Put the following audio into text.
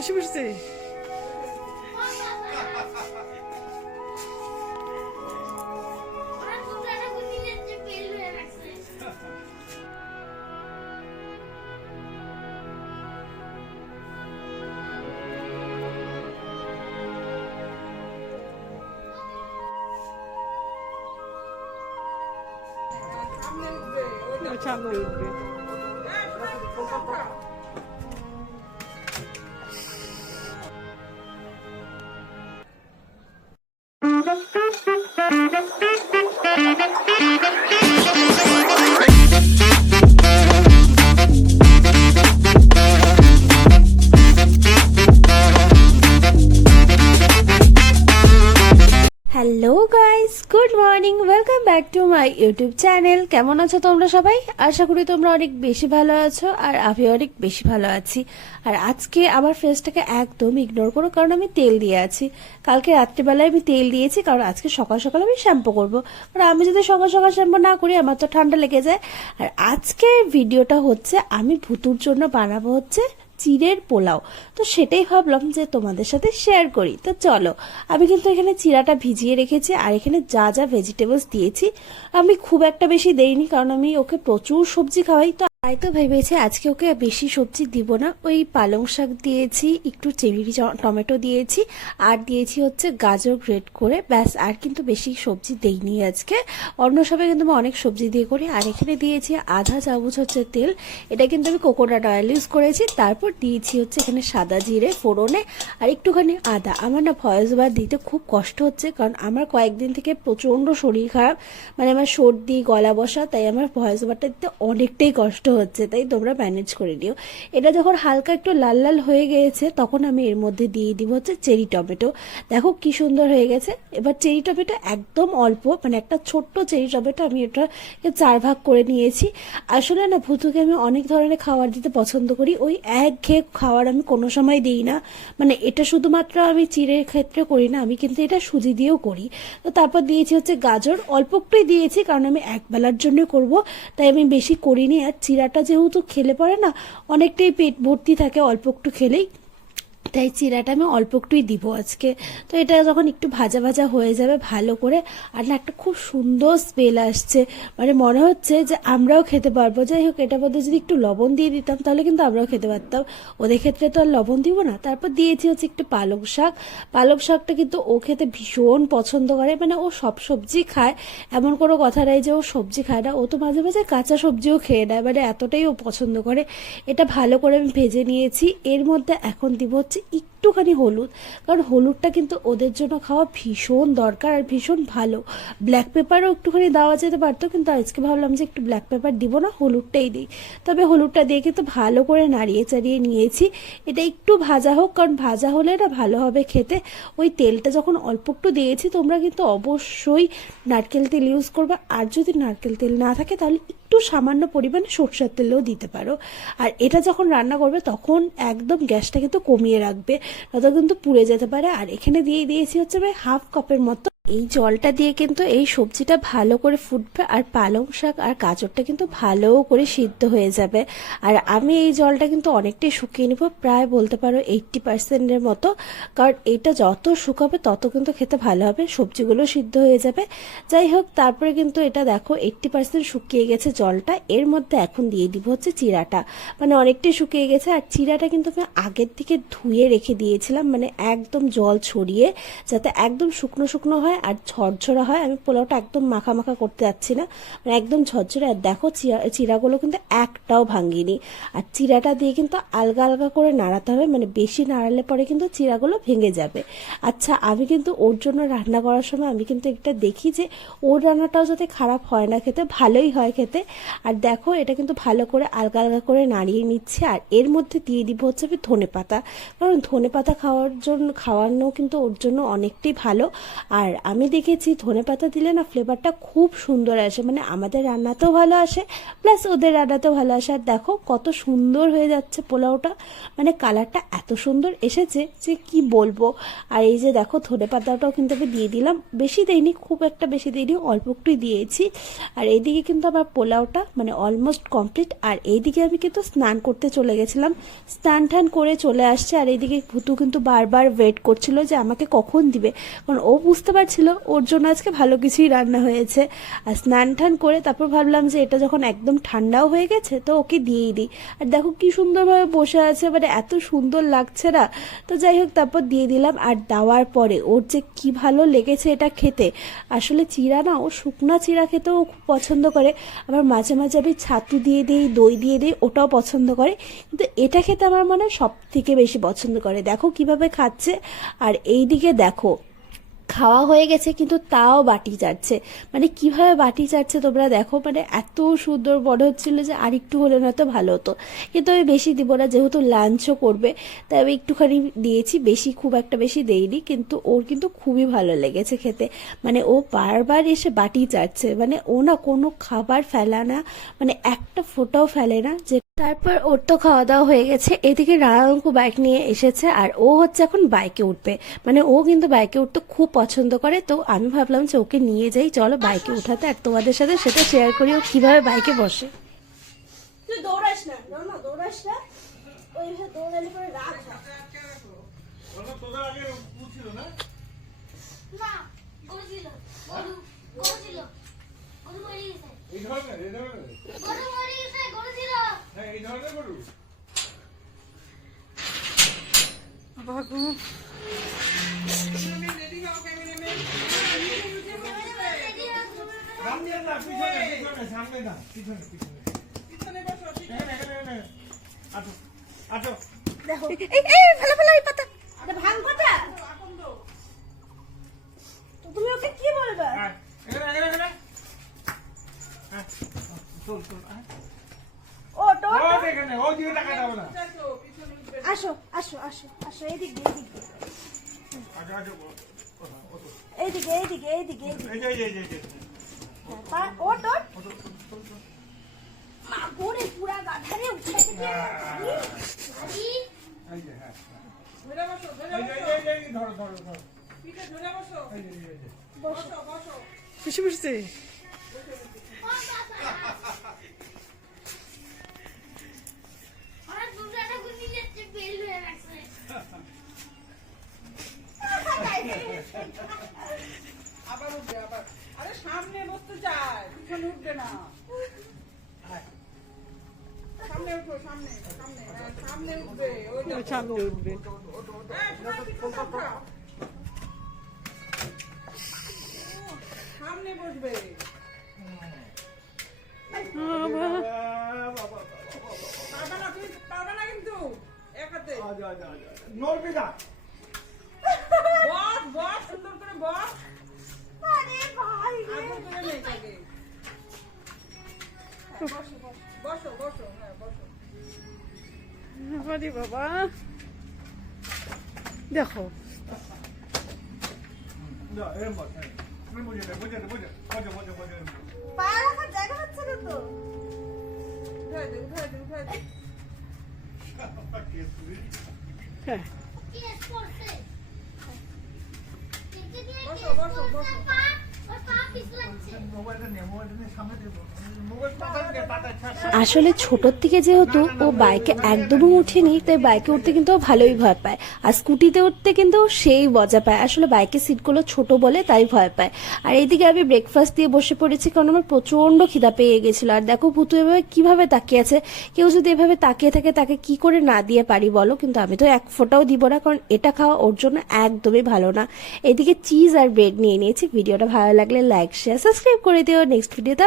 বসে বসছে ওরা কুত্তাটা Thank you. Guys good morning welcome back to my YouTube channel কেমন আছো তোমরা সবাই? আশা করি তোমরা অনেক বেশি ভালো আছো আর আমি অনেক বেশি ভালো আছি। আর আজকে আমার ফেসটাকে একদম ইগনোর করো, কারণ আমি তেল দিয়ে আছি। কালকে রাত্রিবেলায় আমি তেল দিয়েছি, কারণ আজকে সকাল সকাল আমি শ্যাম্পু করব। কারণ আমি যদি সকাল সকাল শ্যাম্পু না করি, আমার তো ঠান্ডা লেগে যায়। আর আজকে ভিডিওটা হচ্ছে, আমি ভুতুর জন্য বানাবো হচ্ছে চিড়ের পোলাও। তো সেটাই ভাবলাম যে তোমাদের সাথে শেয়ার করি। তো চলো, আমি কিন্তু এখানে চিরাটা ভিজিয়ে রেখেছি আর এখানে যা যা ভেজিটেবলস দিয়েছি, আমি খুব একটা বেশি দেইনি কারণ আমি ওকে প্রচুর সবজি খাওয়াই। তো তাই তো ভেবেছি আজকে ওকে বেশি সবজি দিব না। ওই পালং শাক দিয়েছি, একটু চেরি টমেটো দিয়েছি, আর দিয়েছি হচ্ছে গাজর গ্রেট করে। ব্যাস, আর কিন্তু বেশি সবজি দেইনি আজকে। অন্য সময় কিন্তু আমি অনেক সবজি দিয়ে করি। আর এখানে দিয়েছি আধা চামচ হচ্ছে তেল। এটা কিন্তু আমি কোকোনাট অয়েল ইউজ করেছি। তারপর দিয়েছি হচ্ছে এখানে সাদা জিরে, ফোড়নে, আর একটুখানি আদা। আমার না ভয়েস ওভার দিতে খুব কষ্ট হচ্ছে, কারণ আমার কয়েকদিন থেকে প্রচণ্ড শরীর খারাপ। মানে আমার সর্দি, গলা বসা, তাই আমার ভয়েস ওভারটা দিতে অনেকটাই কষ্ট হচ্ছে, তাই তোমরা ম্যানেজ করে নিও। এটা যখন হালকা একটু লাল লাল হয়ে গিয়েছে, তখন আমি এর মধ্যে দিয়ে দিব হচ্ছে চেরি টমেটো। দেখো কি সুন্দর হয়ে গেছে। এবার চেরি টমেটো একদম অল্প মানে একটা ছোট্ট চেরি টমেটো আমি এটা চার ভাগ করে নিয়েছি। আসলে না, ভুতুকে আমি অনেক ধরনের খাবার দিতে পছন্দ করি। ওই এক ঘেয়ে খাবার আমি কোনো সময় দিই না। মানে এটা শুধুমাত্র আমি চিড়ের ক্ষেত্রে করি না, আমি কিন্তু এটা সুজি দিয়েও করি। তো তারপর দিয়েছি হচ্ছে গাজর। অল্প একটুই দিয়েছি, কারণ আমি এক বেলার জন্য করব, তাই আমি বেশি করিনি। আর চিড়াটা যেহেতু খেলে পরে না অনেকটাই পেট ভর্তি থাকে অল্প একটু খেলেই। তাই চিরাটা আমি অল্প একটুই দিব আজকে। তো এটা যখন একটু ভাজা ভাজা হয়ে যাবে ভালো করে, আর না একটা খুব সুন্দর স্মেল আসছে। মানে মনে হচ্ছে যে আমরাও খেতে পারব। যাই হোক, এটার মধ্যে যদি একটু লবণ দিয়ে দিতাম, তাহলে কিন্তু আমরাও খেতে পারতাম। ওদের ক্ষেত্রে তো আর লবণ দিব না। তারপর দিয়েছি হচ্ছে একটু পালক শাক। পালক শাকটা কিন্তু ও খেতে ভীষণ পছন্দ করে। মানে ও সব সবজি খায়। এমন কোনো কথা নাই যে ও সবজি খায় না। ও তো মাঝে মাঝে কাঁচা সবজিও খেয়ে নেয়। মানে এতটাই ও পছন্দ করে। এটা ভালো করে আমি ভেজে নিয়েছি। এর মধ্যে এখন দিব হচ্ছে একটুখানি হলুদ, কারণ হলুদটা কিন্তু ওদের জন্য খাওয়া ভীষণ দরকার আর ভীষণ ভালো। ব্ল্যাক পেপারও একটুখানি দেওয়া যেতে পারতো, কিন্তু আজকে ভাবলাম যে একটু ব্ল্যাক পেপার দিব না, হলুদটাই দিই। তবে হলুদটা দিয়ে কিন্তু ভালো করে নাড়িয়ে চাড়িয়ে নিয়েছি। এটা একটু ভাজা হোক, কারণ ভাজা হলে না ভালো হবে খেতে। ওই তেলটা যখন অল্প একটু দিয়েছি, তোমরা কিন্তু অবশ্যই নারকেল তেল ইউজ করবে। আর যদি নারকেল তেল না থাকে, তাহলে একটু সামান্য পরিমাণে সরষের তেলও দিতে পারো। আর এটা যখন রান্না করবে, তখন একদম গ্যাসটা কিন্তু কমিয়ে রাখবে। নয়তো কিন্তু পুড়ে যেতে পারে। আর এখানে দিয়ে দিয়েছি হচ্ছে ভাই হাফ কাপের মতো এই জলটা দিয়ে কিন্তু এই সবজিটা ভালো করে ফুটবে আর পালং শাক আর গাজরটা কিন্তু ভালো করে সিদ্ধ হয়ে যাবে। আর আমি এই জলটা কিন্তু অনেকটাই শুকিয়ে নিব, প্রায় বলতে পারো এইটটি পার্সেন্টের মতো। কারণ এটা যত শুকাবে তত কিন্তু খেতে ভালো হবে, সবজিগুলো সিদ্ধ হয়ে যাবে। যাই হোক, তারপরে কিন্তু এটা দেখো এইটটি পার্সেন্ট শুকিয়ে গেছে জলটা। এর মধ্যে এখন দিয়ে দিব হচ্ছে চিরাটা। মানে অনেকটাই শুকিয়ে গেছে আর চিরাটা কিন্তু আমি আগের থেকে ধুয়ে রেখে দিয়েছিলাম মানে একদম জল ছড়িয়ে, যাতে একদম শুকনো শুকনো হয় আর ঝরঝরা হয়। আমি পোলাওটা একদম মাখা মাখা করতে যাচ্ছি না। মানে একদম ঝরঝরে। আর দেখো, চিরা- চিরাগুলো কিন্তু একটাও ভাঙ্গিনি আর চিরাটা দিয়ে কিন্তু আলগা আলগা করে নাড়াতে হবে। মানে বেশি নাড়ালে পরে কিন্তু চিরাগুলো ভেঙে যাবে। আচ্ছা আমি কিন্তু ওর জন্য রান্না করার সময় আমি কিন্তু একটা দেখি যে, ওর রান্নাটাও যাতে খারাপ হয় না খেতে, ভালোই হয় খেতে। আর দেখো, এটা কিন্তু ভালো করে আলগা আলগা করে নাড়িয়ে নিচ্ছে। আর এর মধ্যে দিয়ে দিব হচ্ছে আমি ধনে পাতা। কারণ ধনে পাতা খাওয়ার জন্য খাওয়ানো কিন্তু ওর জন্য অনেকটাই ভালো। আর আমি দেখেছি ধনে পাতা দিলে না ফ্লেভারটা খুব সুন্দর আসে। মানে আমাদের রান্নাতেও ভালো আসে প্লাস ওদের রান্নাতেও ভালো আসে। আর দেখো কত সুন্দর হয়ে যাচ্ছে পোলাওটা। মানে কালারটা এত সুন্দর এসেছে যে কি বলব। আর এই যে দেখো ধনে পাতাটাও কিন্তু আমি দিয়ে দিলাম। বেশি দেইনি, খুব একটা বেশি দিইনি, অল্প একটুই দিয়েছি। আর এইদিকে কিন্তু আমার পোলাওটা মানে অলমোস্ট কমপ্লিট আর এইদিকে আমি কিন্তু স্নান করতে চলে গেছিলাম। স্নান টান করে চলে আসছে। আর এইদিকে ভুতু কিন্তু বারবার ওয়েট করছিল যে আমাকে কখন দিবে। কারণ ও বুঝতে পারছিল ওর জন্য আজকে ভালো কিছুই রান্না হয়েছে। আর স্নান টান করে তারপর ভাবলাম যে এটা যখন একদম ঠান্ডাও হয়ে গেছে, তো ওকে দিয়েই দিই। আর দেখো কি সুন্দরভাবে বসে আছে মানে এত সুন্দর লাগছে না। তো যাই হোক, তারপর দিয়ে দিলাম। আর দেওয়ার পরে ওর যে কি ভালো লেগেছে এটা খেতে। আসলে চিরা না, ও শুকনা চিরা খেতেও খুব পছন্দ করে। আবার মাঝে মাঝে আমি ছাতু দিয়ে দিই, দই দিয়ে দিই, ওটাও পছন্দ করে। কিন্তু এটা খেতে আমার মনে হয় সব থেকে বেশি পছন্দ করে। দেখো কীভাবে খাচ্ছে। আর এই দিকে দেখো খাওয়া হয়ে গেছে, কিন্তু তাও বাটি চাচ্ছে মানে কীভাবে বাটি চাচ্ছে তোমরা দেখো মানে এত সুন্দর, মনে হচ্ছিল যে আর একটু হলে নয়তো ভালো হতো। কিন্তু আমি বেশি দিব না, যেহেতু লাঞ্চও করবে, তাই আমি একটুখানি দিয়েছি, বেশি খুব একটা বেশি দেইনি, কিন্তু ওর কিন্তু খুবই ভালো লেগেছে খেতে। মানে ও বারবার এসে বাটি চাচ্ছে মানে ও না কোনো খাবার ফেলা না মানে একটা ফোটাও ফেলে না যে তারপর ওর তো খাওয়া দাওয়া হয়ে গেছে। এদিকে রায়াঙ্কু বাইক নিয়ে এসেছে আর ও হচ্ছে এখন বাইকে উঠবে। মানে ও কিন্তু বাইকে উঠতে খুব পছন্দ করে। তো আমি ভাবলাম যে ওকে নিয়ে যাই। চলো বাইকে উঠাতে আর তোমাদের সাথে সেটা শেয়ার করি ও কীভাবে বাইকে বসে। তুই দৌড়াস না। না না দৌড়াস না। ওই দৌড়ালে পরে রাগ না না এই ধরনের এই ধরনের। গরু মরে গেছে গরু ছিল। হ্যাঁ এই ধরনের গরু। সামনে না পিছনে পিছনে সামনে না পিছনে পিছনে। এখানে এখানে এখানে আটো আটো। দেখো। এই এই ফেলে ফেলে এই পাতা। আরে ভাঙ কথা তুমি ওকে কি বলবে হ্যাঁ এখানে এখানে এখানে হ্যাঁ চল চল হ্যাঁ দিকে আসো আসো আসো আসো এইদিক এইদিক এইদিকে এইদিকে এইদিকে এইদিকে। হ্যাঁ, ও তো মা পুরা গাধারে উঠে এই যে হ্যাঁ এই যে এই যে ধরো দুটাটা গুলি যাচ্ছে বেল হয়ে রাখছে আবার উঠবে আবার আরে সামনে বসতে চায় পিছনে উঠবে না সামনে উঠো সামনে সামনে সামনে উঠবে। সামনে উঠবে তোমার পিছনে উঠো। সামনে বসবে পারবে না তুমি পারবে না কিন্তু এক হাতে নড়বি না বস বস সুন্দর করে বস। আরে ভাই। আগুন করে নেই তাকে বসো বসো বসো বসো হ্যাঁ বসো। আরে বাবা। দেখো। হ্যাঁ। বসো, বসো, বসো। আসলে ছোটোর থেকে যেহেতু ও বাইকে একদমই উঠেনি তাই বাইকে উঠতে কিন্তু ভালোই ভয় পায়। আর স্কুটিতে উঠতে কিন্তু সেই মজা পায়। আসলে বাইকের সিটগুলো ছোট বলে তাই ভয় পায়। আর এইদিকে আমি ব্রেকফাস্ট দিয়ে বসে পড়েছি কারণ আমার প্রচণ্ড খিদা পেয়ে গেছিল। আর দেখো পুতু এভাবে কীভাবে তাকিয়ে আছে? কেউ যদি এভাবে তাকিয়ে থাকে, তাকে কি করে না দিয়ে পারি বলো? কিন্তু আমি তো এক ফোঁটাও দিব না, কারণ এটা খাওয়া ওর জন্য একদমই ভালো না। এদিকে চিজ আর ব্রেড নিয়ে নিয়েছি। ভিডিওটা ভালো লাগলে লাইক শেয়ার সাবস্ক্রাইব করে দিও। নেক্সট ভিডিওতে